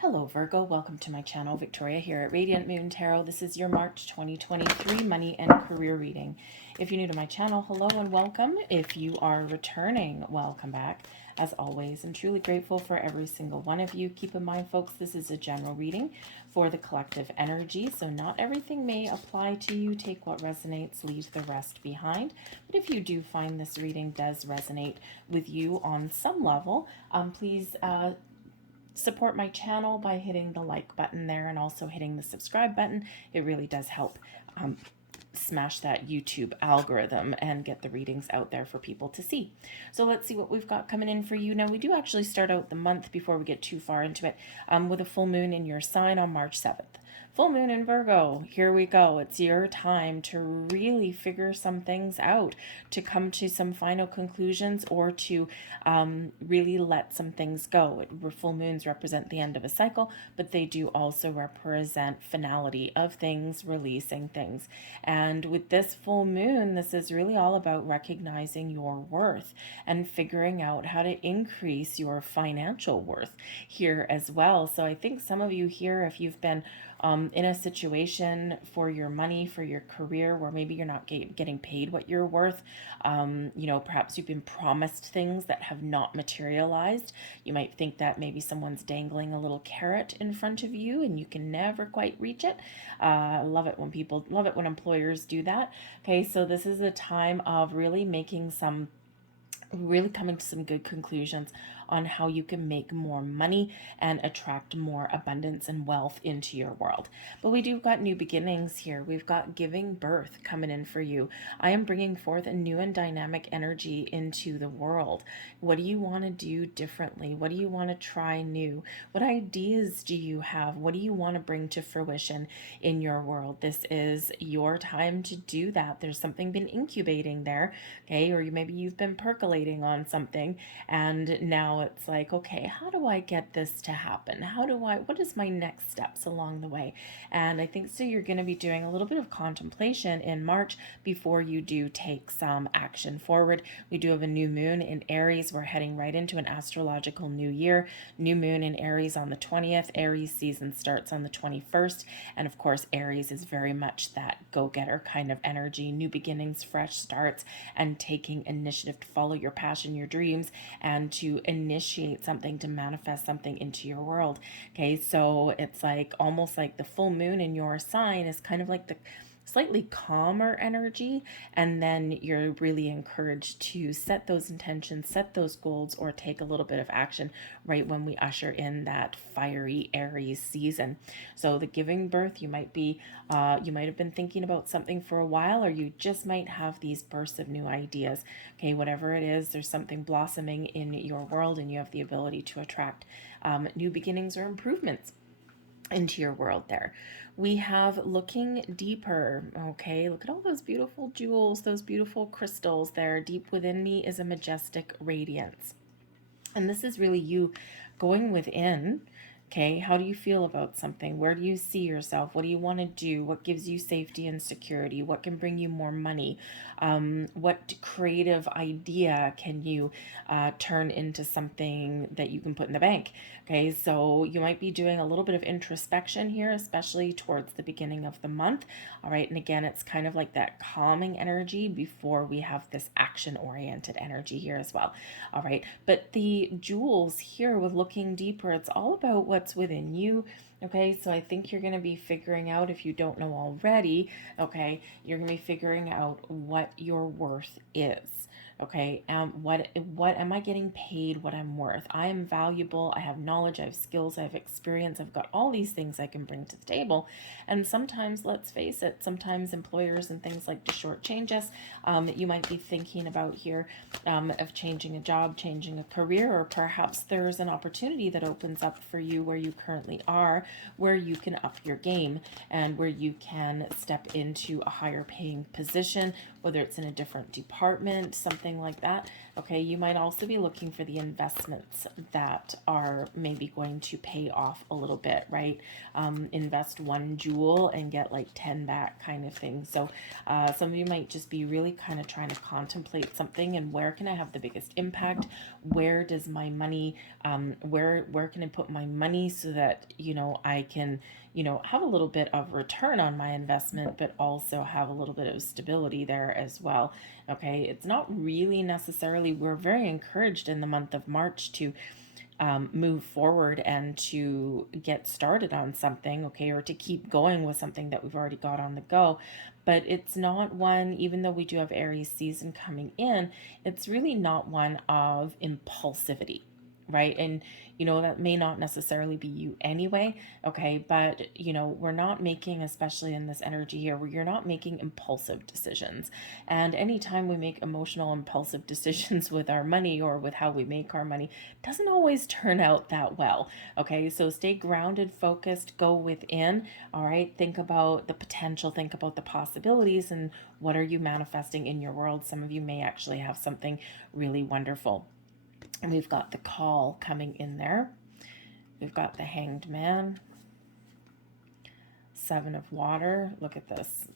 Hello Virgo, welcome to my channel. Victoria here at Radiant Moon Tarot. This is your March 2023 money and career reading. If you're new to my channel, hello and welcome. If you are returning, welcome back. As always, I'm truly grateful for every single one of you. Keep in mind, folks, this is a general reading for the collective energy, so not everything may apply to you. Take what resonates, leave the rest behind. But if you do find this reading does resonate with you on some level, please support my channel by hitting the like button there and also hitting the subscribe button. It really does help smash that YouTube algorithm and get the readings out there for people to see. So let's see what we've got coming in for you. Now, we do actually start out the month before we get too far into it with a full moon in your sign on March 7th. Full moon in Virgo, here we go. It's your time to really figure some things out, to come to some final conclusions, or to really let some things go. Full moons represent the end of a cycle, but they do also represent finality of things, releasing things. And with this full moon, this is really all about recognizing your worth and figuring out how to increase your financial worth here as well. So I think some of you here, if you've been in a situation for your money, for your career, where maybe you're not getting paid what you're worth. Perhaps you've been promised things that have not materialized. You might think that maybe someone's dangling a little carrot in front of you and you can never quite reach it. I love it when employers do that. Okay, so this is a time of really coming to some good conclusions on how you can make more money and attract more abundance and wealth into your world. But we do got new beginnings here. We've got giving birth coming in for you. I am bringing forth a new and dynamic energy into the world. What do you want to do differently? What do you want to try new? What ideas do you have? What do you want to bring to fruition in your world? This is your time to do that. There's something been incubating there, okay? Or maybe you've been percolating on something and now it's like, okay, how do I get this to happen? What is my next steps along the way? And I think so you're going to be doing a little bit of contemplation in March before you do take some action forward. We do have a new moon in Aries. We're heading right into an astrological new year. New moon in Aries on the 20th. Aries season starts on the 21st. And of course, Aries is very much that go-getter kind of energy, new beginnings, fresh starts, and taking initiative to follow your passion, your dreams, and to initiate something, to manifest something into your world. Okay, so it's like almost like the full moon in your sign is kind of like the slightly calmer energy, and then you're really encouraged to set those intentions, set those goals, or take a little bit of action right when we usher in that fiery Aries season. So the giving birth, you might have been thinking about something for a while, or you just might have these bursts of new ideas. Okay, whatever it is, there's something blossoming in your world, and you have the ability to attract new beginnings or improvements into your world there. We have looking deeper. Okay, look at all those beautiful jewels, those beautiful crystals there. Deep within me is a majestic radiance. And this is really you going within. Okay, how do you feel about something? Where do you see yourself? What do you want to do? What gives you safety and security? What can bring you more money? What creative idea can you turn into something that you can put in the bank? Okay, so you might be doing a little bit of introspection here, especially towards the beginning of the month. All right, and again, it's kind of like that calming energy before we have this action-oriented energy here as well. All right, but the jewels here with looking deeper, it's all about what's within you. Okay, so I think you're going to be figuring out, if you don't know already, okay, you're going to be figuring out what your worth is. Okay, what am I getting paid what I'm worth? I am valuable. I have knowledge, I have skills, I have experience. I've got all these things I can bring to the table. And sometimes, let's face it, sometimes employers and things like to shortchange us. You might be thinking about here of changing a job, changing a career, or perhaps there's an opportunity that opens up for you where you currently are where you can up your game and where you can step into a higher paying position, whether it's in a different department, something like that. Okay, you might also be looking for the investments that are maybe going to pay off a little bit, right? Invest one jewel and get like 10 back kind of thing. So some of you might just be really kind of trying to contemplate something, and where can I have the biggest impact? Where does my money, where can I put my money so that, I can, have a little bit of return on my investment, but also have a little bit of stability there as well. Okay, it's not really necessarily, we're very encouraged in the month of March to move forward and to get started on something, okay, or to keep going with something that we've already got on the go. But it's not one, even though we do have Aries season coming in, it's really not one of impulsivity, right? And that may not necessarily be you anyway, okay? But we're not making, especially in this energy here, where you're not making impulsive decisions. And anytime we make emotional impulsive decisions with our money or with how we make our money, it doesn't always turn out that well, okay? So stay grounded, focused, go within, all right? Think about the potential, think about the possibilities, and what are you manifesting in your world? Some of you may actually have something really wonderful. And we've got the call coming in there. We've got the Hanged Man, Seven of Water. Look at this.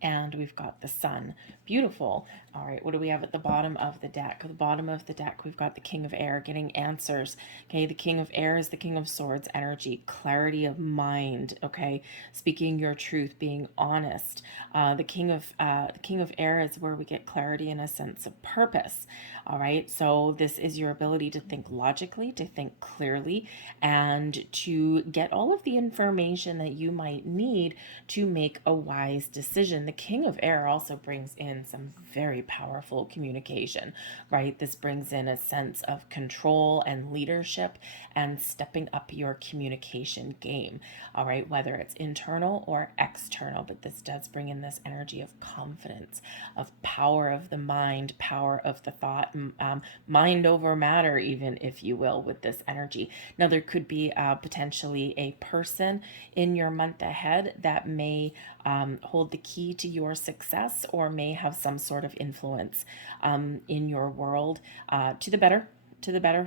And we've got the Sun. Beautiful. All right, what do we have at the bottom of the deck? At the bottom of the deck, we've got the King of Air, getting answers. Okay, the King of Air is the King of Swords energy, clarity of mind. Okay, speaking your truth, being honest. The King of Air is where we get clarity and a sense of purpose. All right, so this is your ability to think logically, to think clearly, and to get all of the information that you might need to make a wise decision. The King of Air also brings in some very powerful communication, right? This brings in a sense of control and leadership and stepping up your communication game, all right, whether it's internal or external. But this does bring in this energy of confidence, of power of the mind, power of the thought, mind over matter, even, if you will, with this energy. Now, there could be potentially a person in your month ahead that may hold the key to your success, or may have some sort of influence in your world to the better,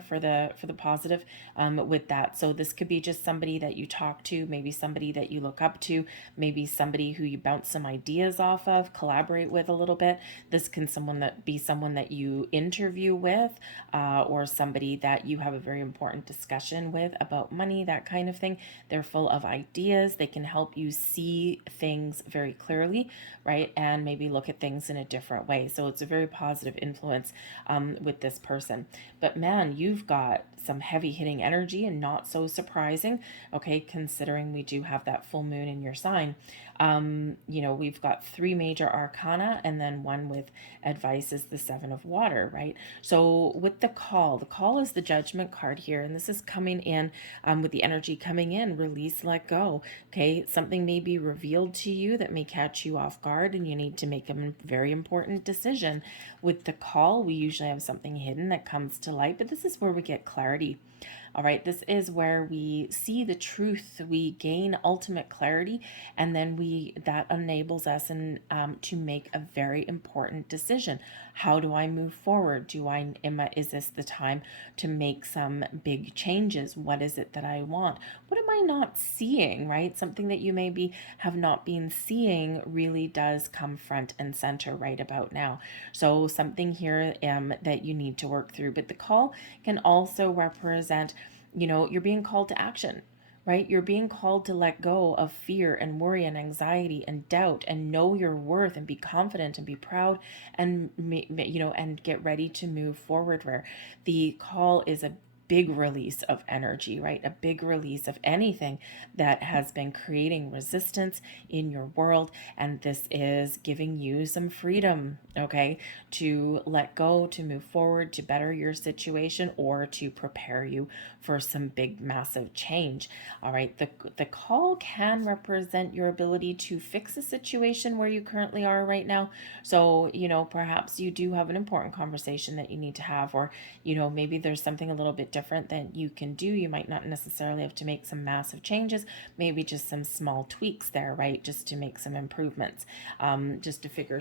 for the positive, with that. So this could be just somebody that you talk to, maybe somebody that you look up to, maybe somebody who you bounce some ideas off of, collaborate with a little bit. This can be someone that you interview with, or somebody that you have a very important discussion with about money, that kind of thing. They're full of ideas. They can help you see things very clearly, right? And maybe look at things in a different way. So it's a very positive influence with this person. But man, you've got some heavy hitting energy, and not so surprising, okay, considering we do have that full moon in your sign. We've got 3 major arcana, and then one with advice is the 7 of Water, right? So with the call is the Judgment card here, and this is coming in with the energy coming in, release, let go. Okay, something may be revealed to you that may catch you off guard, and you need to make a very important decision. With the call, we usually have something hidden that comes to light, but this is where we get clarity. All right, this is where we see the truth, we gain ultimate clarity, and then that enables us to make a very important decision. How do I move forward? Is this the time to make some big changes? What is it that I want? What am I not seeing, right? Something that you maybe have not been seeing really does come front and center right about now. So something here that you need to work through. But the call can also represent, you're being called to action, right? You're being called to let go of fear and worry and anxiety and doubt, and know your worth, and be confident and be proud, and and get ready to move forward. Where the call is a big release of energy, right? A big release of anything that has been creating resistance in your world. And this is giving you some freedom, okay, to let go, to move forward, to better your situation, or to prepare you for some big, massive change. All right. The call can represent your ability to fix a situation where you currently are right now. So, perhaps you do have an important conversation that you need to have, or, maybe there's something a little bit different that you can do. You might not necessarily have to make some massive changes, maybe just some small tweaks there, right? Just to make some improvements, just to figure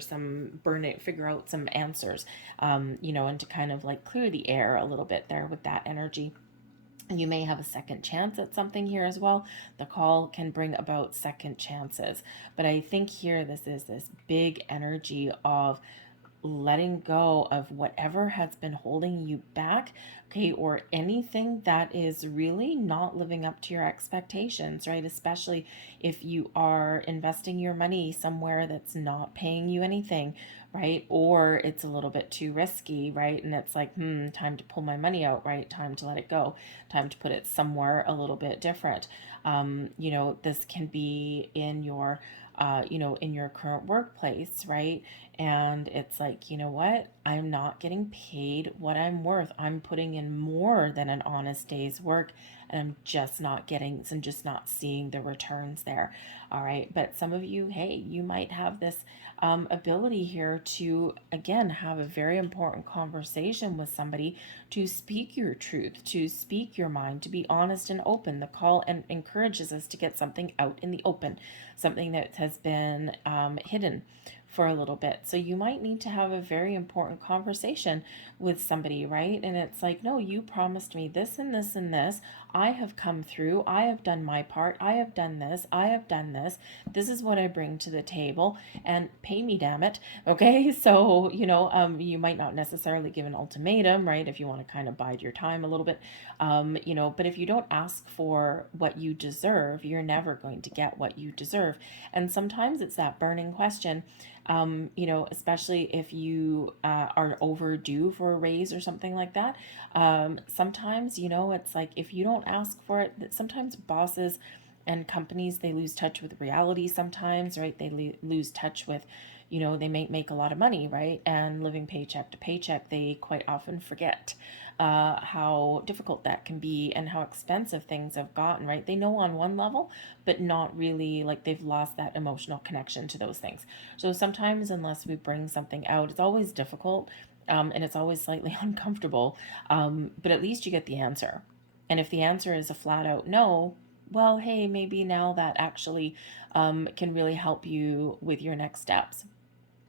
out some answers, and to kind of like clear the air a little bit there with that energy. You may have a second chance at something here as well. The call can bring about second chances. But I think here this is this big energy of letting go of whatever has been holding you back, okay, or anything that is really not living up to your expectations, right? Especially if you are investing your money somewhere that's not paying you anything, right? Or it's a little bit too risky, right? And it's like, time to pull my money out, right? Time to let it go, time to put it somewhere a little bit different. This can be in your in your current workplace, right? And it's like, you know what? I'm not getting paid what I'm worth. I'm putting in more than an honest day's work, and I'm just not seeing the returns there. All right. But some of you, hey, you might have this ability here to, again, have a very important conversation with somebody, to speak your truth, to speak your mind, to be honest and open. The call and encourages us to get something out in the open, something that has been hidden for a little bit. So you might need to have a very important conversation with somebody, right? And it's like, no, you promised me this and this and this. I have come through. I have done my part. I have done this. I have done this. This is what I bring to the table, and pay me, damn it. Okay. So, you might not necessarily give an ultimatum, right? If you want to kind of bide your time a little bit, but if you don't ask for what you deserve, you're never going to get what you deserve. And sometimes it's that burning question, especially if you are overdue for a raise or something like that. Sometimes, it's like if you don't ask for it, sometimes bosses and companies, they lose touch with reality sometimes, right? They lose touch with, they may make a lot of money, right? And living paycheck to paycheck, they quite often forget how difficult that can be and how expensive things have gotten, right? They know on one level, but not really, like they've lost that emotional connection to those things. So sometimes, unless we bring something out, it's always difficult, and it's always slightly uncomfortable, but at least you get the answer. And if the answer is a flat out no, well, hey, maybe now that actually can really help you with your next steps.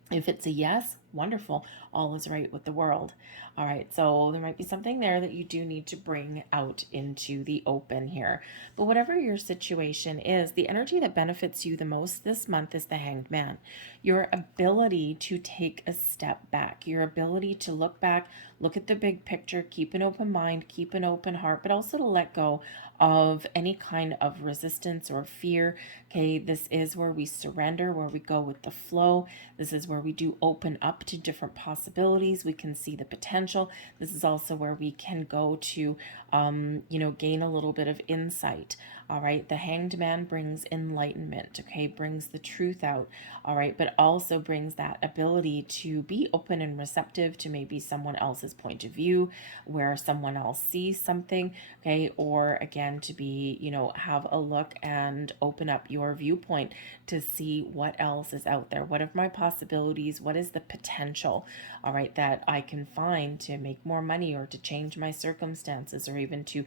If it's a yes, wonderful. All is right with the world. All right, so there might be something there that you do need to bring out into the open here. But whatever your situation is, the energy that benefits you the most this month is the Hanged Man. Your ability to take a step back, your ability to look back, look at the big picture, keep an open mind, keep an open heart, but also to let go of any kind of resistance or fear. Okay, this is where we surrender, where we go with the flow. This is where we do open up to different possibilities. We can see the potential. This is also where we can go to, gain a little bit of insight. All right, the Hanged Man brings enlightenment, okay, brings the truth out. All right, but also brings that ability to be open and receptive to maybe someone else's point of view, where someone else sees something, okay, or again, to be, have a look and open up your viewpoint to see what else is out there. What are my possibilities? What is the potential, all right, that I can find to make more money, or to change my circumstances, or even to,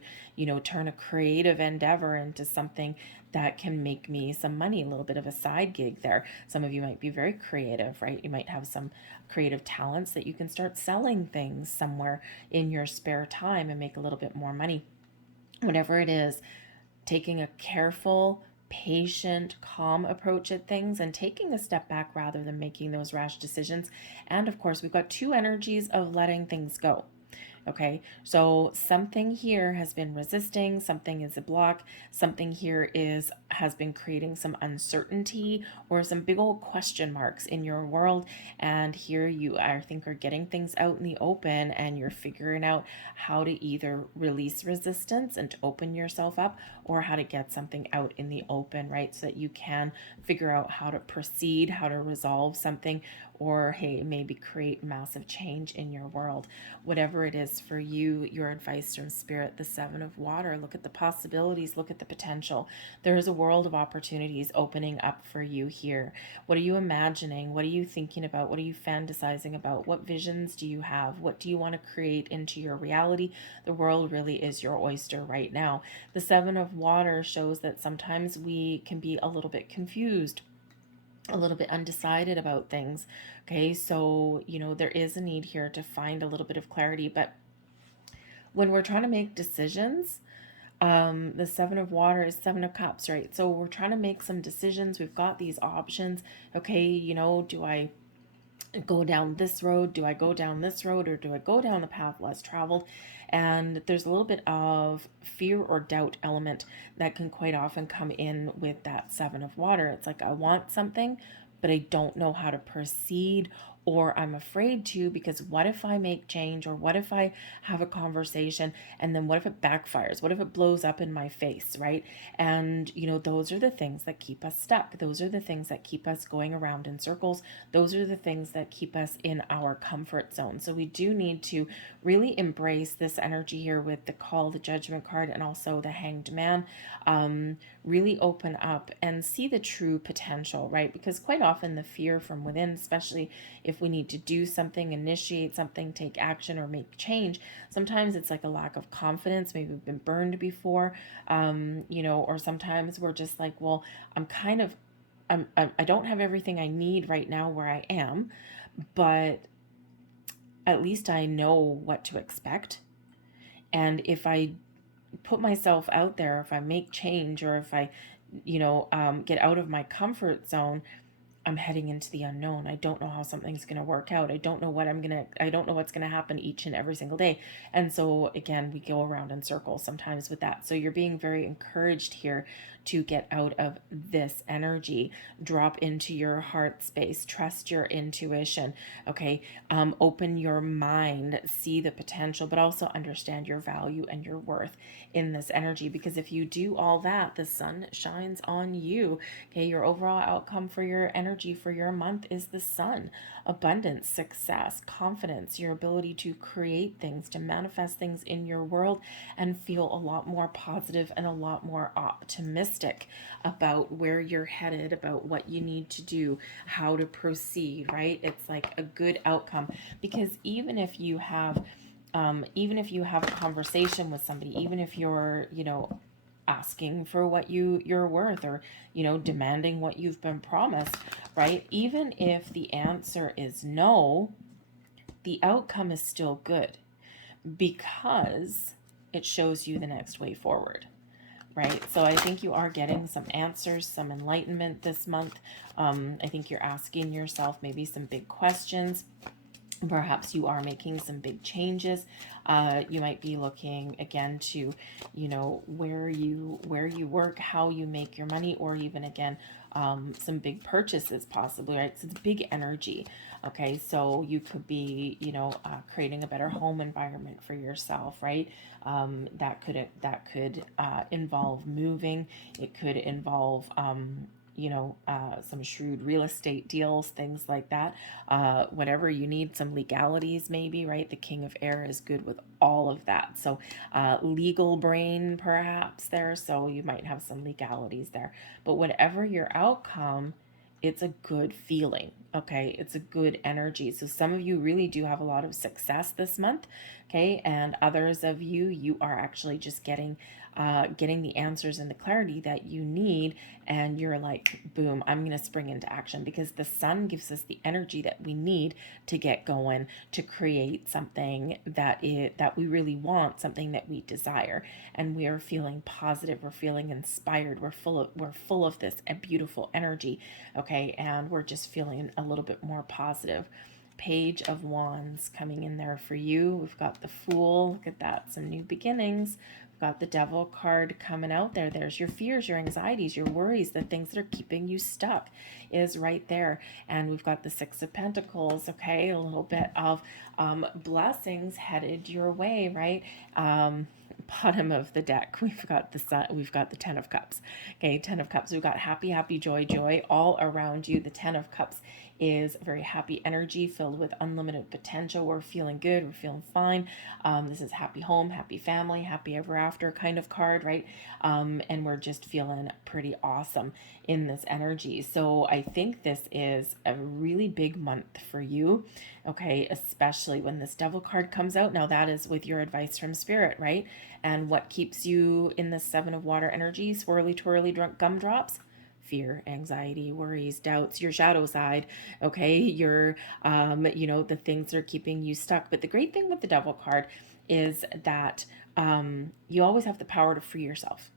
turn a creative endeavor into something that can make me some money, a little bit of a side gig there. Some of you might be very creative, right? You might have some creative talents that you can start selling things somewhere in your spare time and make a little bit more money. Whatever it is, taking a careful, patient, calm approach at things and taking a step back rather than making those rash decisions. And of course, we've got two energies of letting things go. Okay, so something here has been resisting, something is a block, something here has been creating some uncertainty or some big old question marks in your world. And here you, I think, are getting things out in the open, and you're figuring out how to either release resistance and to open yourself up, or how to get something out in the open, right? So that you can figure out how to proceed, how to resolve something, or hey, maybe create massive change in your world. Whatever it is for you, your advice from Spirit, the Seven of Water, look at the possibilities, look at the potential. There is a world of opportunities opening up for you here. What are you imagining? What are you thinking about? What are you fantasizing about? What visions do you have? What do you want to create into your reality? The world really is your oyster right now. The Seven of Water shows that sometimes we can be a little bit confused, a little bit undecided about things. Okay, so there is a need here to find a little bit of clarity. But when we're trying to make decisions, the Seven of Water is Seven of Cups, right? So we're trying to make some decisions. We've got these options. Okay, do I go down this road? Do I go down this road, or do I go down the path less traveled? And there's a little bit of fear or doubt element that can quite often come in with that Seven of Water. It's like, I want something, but I don't know how to proceed, or I'm afraid to, because what if I make change, or what if I have a conversation and then what if it backfires? What if it blows up in my face, right? And those are the things that keep us stuck. Those are the things that keep us going around in circles. Those are the things that keep us in our comfort zone. So we do need to really embrace this energy here with the Call, the Judgment card, and also the Hanged Man. Really open up and see the true potential, right? Because quite often the fear from within, especially if we need to do something, initiate something, take action, or make change, sometimes it's like a lack of confidence. Maybe we've been burned before, or sometimes we're just like, well, I don't have everything I need right now where I am, but at least I know what to expect. And if I put myself out there, if I make change, or if I, get out of my comfort zone, I'm heading into the unknown. I don't know how something's going to work out. I don't know what's going to happen each and every single day. And so again, we go around in circles sometimes with that. So you're being very encouraged here to get out of this energy, drop into your heart space, trust your intuition. Okay. Open your mind, see the potential, but also understand your value and your worth in this energy. Because if you do all that, the sun shines on you. Okay. Your overall outcome for your energy for your month is the sun. Abundance, success, confidence, your ability to create things, to manifest things in your world, and feel a lot more positive and a lot more optimistic about where you're headed, about what you need to do, how to proceed, right? It's like a good outcome. Because even if you have a conversation with somebody, even if you're, asking for what you're worth, or demanding what you've been promised, right? Even if the answer is no, the outcome is still good, because it shows you the next way forward, right? So I think you are getting some answers, some enlightenment this month. I think you're asking yourself maybe some big questions. Perhaps you are making some big changes. You might be looking again to, where you work, how you make your money, or even again, some big purchases possibly, right? So it's big energy. Okay, so you could be, creating a better home environment for yourself, right? That could involve moving. It could involve, some shrewd real estate deals, things like that. Whatever you need, some legalities maybe, right? The King of Air is good with all of that. So legal brain perhaps there. So you might have some legalities there. But whatever your outcome, it's a good feeling. Okay, it's a good energy. So some of you really do have a lot of success this month. Okay, and others of you, you are actually just getting the answers and the clarity that you need, and you're like, boom, I'm going to spring into action, because the sun gives us the energy that we need to get going, to create something that we really want, something that we desire, and we are feeling positive, we're feeling inspired, we're full of this beautiful energy. Okay, and we're just feeling a little bit more positive. Page of Wands coming in there for you. We've got the Fool. Look at that, some new beginnings. Got the Devil card coming out there. There's your fears, your anxieties, your worries, the things that are keeping you stuck is right there. And we've got the Six of Pentacles, okay? A little bit of blessings headed your way, right? Bottom of the deck, we've got the Sun, we've got the Ten of Cups. Okay, Ten of Cups. We've got happy, happy, joy, joy all around you. The Ten of Cups is very happy energy filled with unlimited potential. We're feeling good. We're feeling fine. This is happy home, happy family, happy ever after kind of card, right? And we're just feeling pretty awesome in this energy. So I think this is a really big month for you, okay? Especially when this Devil card comes out. Now that is with your advice from Spirit, right? And what keeps you in the Seven of Water energy, swirly, twirly, drunk gumdrops? Fear, anxiety, worries, doubts, your shadow side, okay? Your, the things that are keeping you stuck. But the great thing with the Devil card is that you always have the power to free yourself.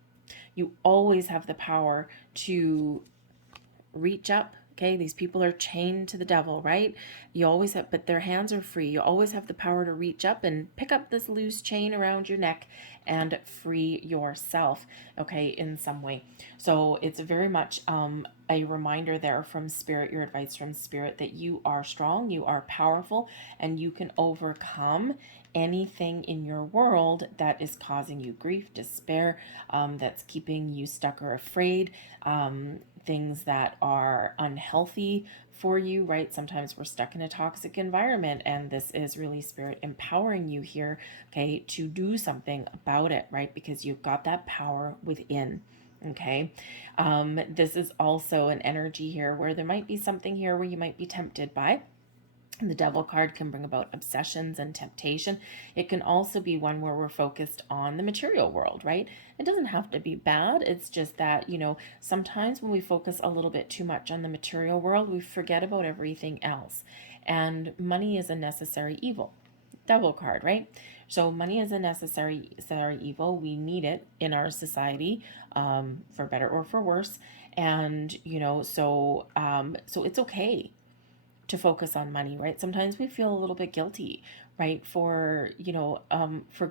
You always have the power to reach up. Okay, these people are chained to the devil, right? You always have, but their hands are free. You always have the power to reach up and pick up this loose chain around your neck and free yourself, okay, in some way. So it's very much a reminder there from Spirit, your advice from Spirit, that you are strong, you are powerful, and you can overcome anything in your world that is causing you grief, despair, that's keeping you stuck or afraid, things that are unhealthy for you, right? Sometimes we're stuck in a toxic environment, and this is really Spirit empowering you here, okay, to do something about it, right? Because you've got that power within. Okay. This is also an energy here where there might be something here where you might be tempted by. The Devil card can bring about obsessions and temptation. It can also be one where we're focused on the material world, right? It doesn't have to be bad. It's just that, sometimes when we focus a little bit too much on the material world, we forget about everything else. And money is a necessary evil. Devil card, right? So money is a necessary evil. We need it in our society, for better or for worse. And, so it's okay to focus on money, right? Sometimes we feel a little bit guilty, right, for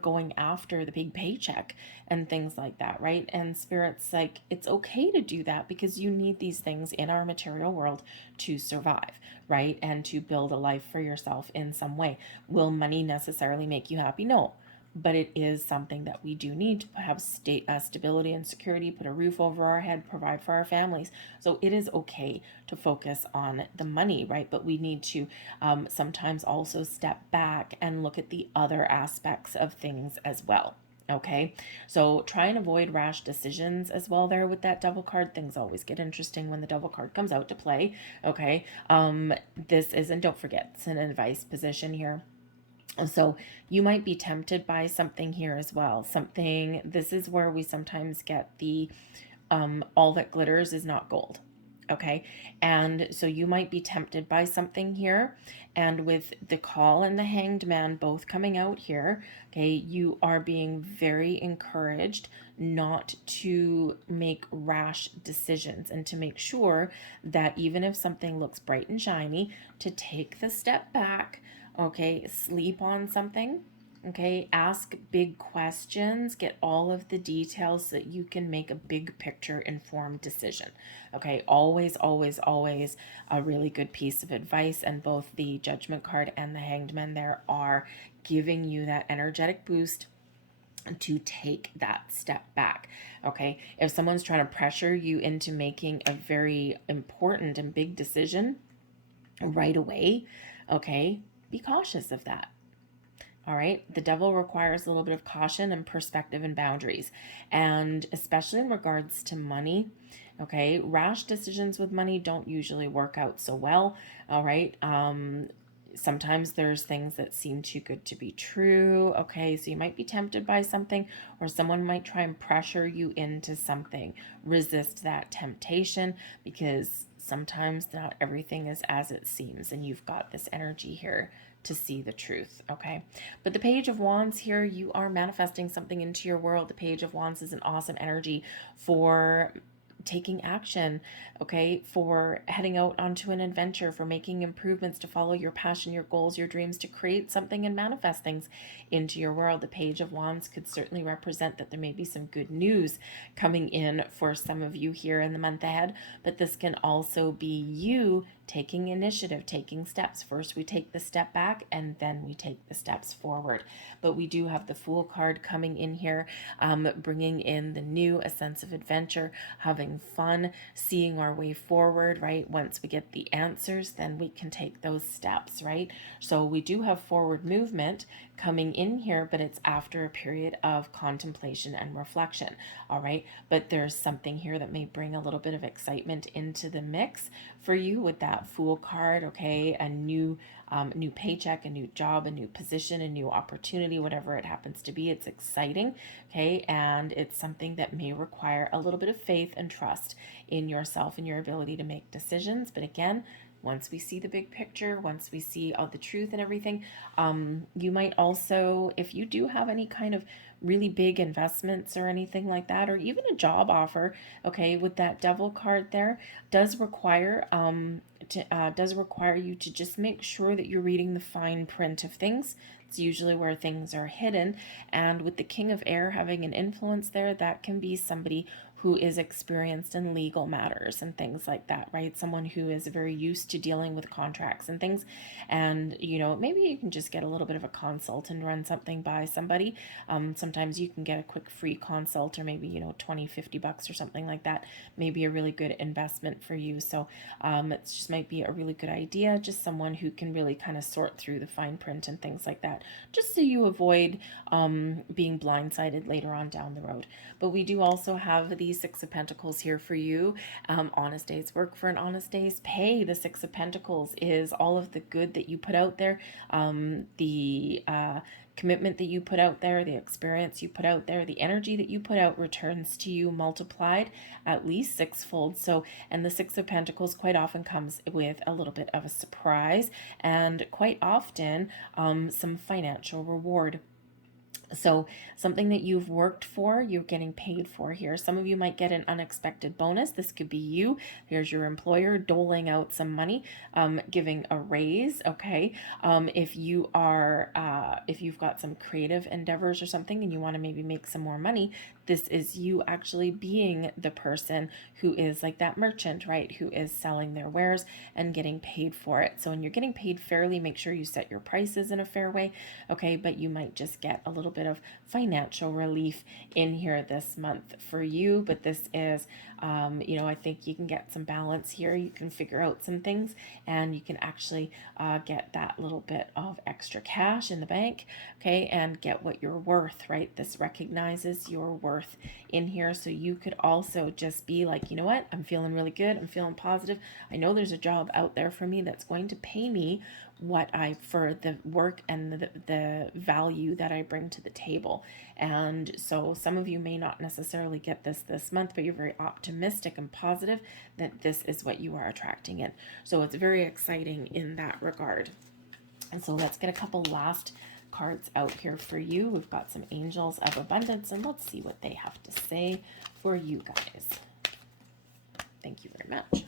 going after the big paycheck and things like that, right? And Spirit's like, it's okay to do that because you need these things in our material world to survive, right? And to build a life for yourself in some way. Will money necessarily make you happy? No. But it is something that we do need to have stability and security, put a roof over our head, provide for our families. So it is okay to focus on the money, right? But we need to sometimes also step back and look at the other aspects of things as well. Okay, so try and avoid rash decisions as well there with that Devil card. Things always get interesting when the Devil card comes out to play. Okay, this isn't, don't forget, it's an advice position here. So you might be tempted by something here as well. This is where we sometimes get the all that glitters is not gold. Okay. And so you might be tempted by something here. And with the Call and the Hanged Man both coming out here, okay, you are being very encouraged not to make rash decisions and to make sure that even if something looks bright and shiny, to take the step back. Okay, sleep on something. Okay, ask big questions, get all of the details so that you can make a big picture informed decision. Okay, always, always, always a really good piece of advice. And both the Judgment card and the Hanged Man there are giving you that energetic boost to take that step back. Okay, if someone's trying to pressure you into making a very important and big decision right away, okay, be cautious of that. All right. The Devil requires a little bit of caution and perspective and boundaries. And especially in regards to money, okay, rash decisions with money don't usually work out so well. All right. Sometimes there's things that seem too good to be true. Okay, so you might be tempted by something, or someone might try and pressure you into something. Resist that temptation, because sometimes not everything is as it seems, and you've got this energy here to see the truth. Okay, but the Page of Wands here, you are manifesting something into your world. The Page of Wands is an awesome energy for taking action, okay, for heading out onto an adventure, for making improvements, to follow your passion, your goals, your dreams, to create something and manifest things into your world. The Page of Wands could certainly represent that there may be some good news coming in for some of you here in the month ahead, but this can also be you taking initiative, taking steps. First, we take the step back and then we take the steps forward. But we do have the Fool card coming in here, bringing in the new, a sense of adventure, having fun, seeing our way forward, right? Once we get the answers, then we can take those steps, right? So we do have forward movement coming in here, but it's after a period of contemplation and reflection, all right? But there's something here that may bring a little bit of excitement into the mix for you with that Fool card, okay? A new paycheck, a new job, a new position, a new opportunity, whatever it happens to be. It's exciting, okay? And it's something that may require a little bit of faith and trust in yourself and your ability to make decisions. But again, once we see the big picture, once we see all the truth and everything, you might also, if you do have any kind of really big investments or anything like that, or even a job offer, okay, with that Devil card there, does require you to just make sure that you're reading the fine print of things. It's usually where things are hidden. And with the King of Air having an influence there, that can be somebody who is experienced in legal matters and things like that, right? Someone who is very used to dealing with contracts and things. And, maybe you can just get a little bit of a consult and run something by somebody. Sometimes you can get a quick free consult, or maybe, $20-$50 or something like that. Maybe a really good investment for you. So it just might be a really good idea. Just someone who can really kind of sort through the fine print and things like that, just so you avoid being blindsided later on down the road. But we do also have the Six of Pentacles here for you. Honest day's work for an honest day's pay. The Six of Pentacles is all of the good that you put out there, the commitment that you put out there, the experience you put out there, the energy that you put out returns to you multiplied at least sixfold. So, and the Six of Pentacles quite often comes with a little bit of a surprise, and quite often some financial reward. So something that you've worked for, you're getting paid for here. Some of you might get an unexpected bonus. This could be you. Here's your employer doling out some money, giving a raise. Okay. If you've got some creative endeavors or something and you want to maybe make some more money, this is you actually being the person who is like that merchant, right? Who is selling their wares and getting paid for it. So when you're getting paid fairly, make sure you set your prices in a fair way. Okay. But you might just get a little bit of financial relief in here this month for you. But this is, I think you can get some balance here. You can figure out some things and you can actually get that little bit of extra cash in the bank, okay, and get what you're worth, right? This recognizes your worth in here. So you could also just be like, you know what? I'm feeling really good. I'm feeling positive. I know there's a job out there for me that's going to pay me for the work and the value that I bring to the table. And so some of you may not necessarily get this month, but you're very optimistic and positive that this is what you are attracting in. So it's very exciting in that regard. And so let's get a couple last cards out here for you. We've got some Angels of Abundance, and let's see what they have to say for you guys. Thank you very much.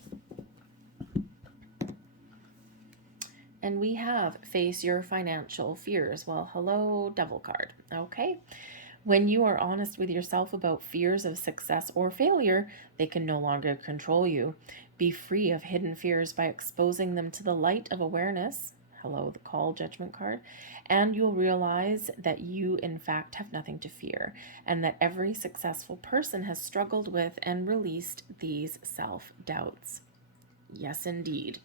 And we have Face Your Financial Fears. Well, hello, Devil card. Okay. When you are honest with yourself about fears of success or failure, they can no longer control you. Be free of hidden fears by exposing them to the light of awareness. Hello, the Call Judgment card. And you'll realize that you, in fact, have nothing to fear, and that every successful person has struggled with and released these self-doubts. Yes, indeed.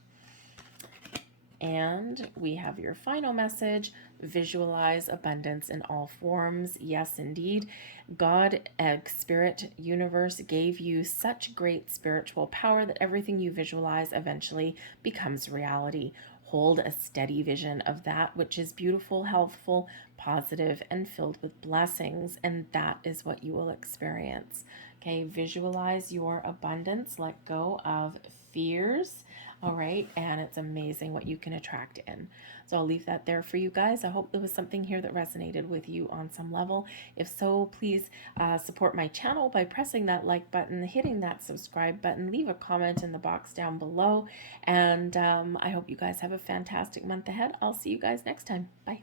And we have your final message: visualize abundance in all forms. Yes, indeed. God, Spirit, Universe gave you such great spiritual power that everything you visualize eventually becomes reality. Hold a steady vision of that which is beautiful, healthful, positive, and filled with blessings, and that is what you will experience. Okay, visualize your abundance. Let go of fears. All right, and it's amazing what you can attract in. So I'll leave that there for you guys. I hope there was something here that resonated with you on some level. If so, please support my channel by pressing that like button, hitting that subscribe button, leave a comment in the box down below, and I hope you guys have a fantastic month ahead. I'll see you guys next time. Bye.